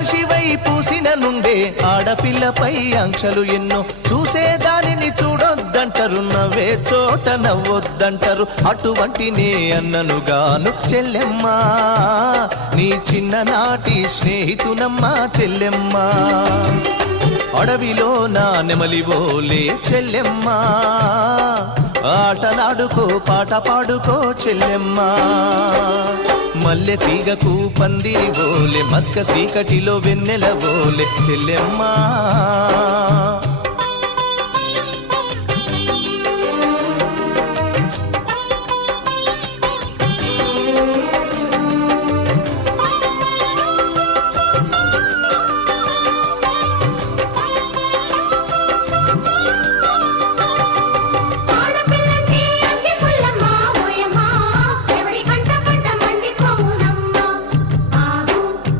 మనిషివై పూసిన నుండే ఆడపిల్లపై ఆంక్షలు ఎన్నో చూసేదానిని చూడొద్దంటారు నవ్వే చోట నవ్వొద్దంటారు అటువంటి నే అన్ననుగాను చెల్లెమ్మా నీ చిన్ననాటి స్నేహితునమ్మా చెల్లెమ్మా అడవిలో నా నెమలివోలే చెల్లెమ్మా ఆటలాడుకో పాట పాడుకో చెల్లెమ్మా మల్లె తీగకు పందిరి ఓలే మస్క చీకటిలో వెన్నెల ఓలే చెల్లెమ్మా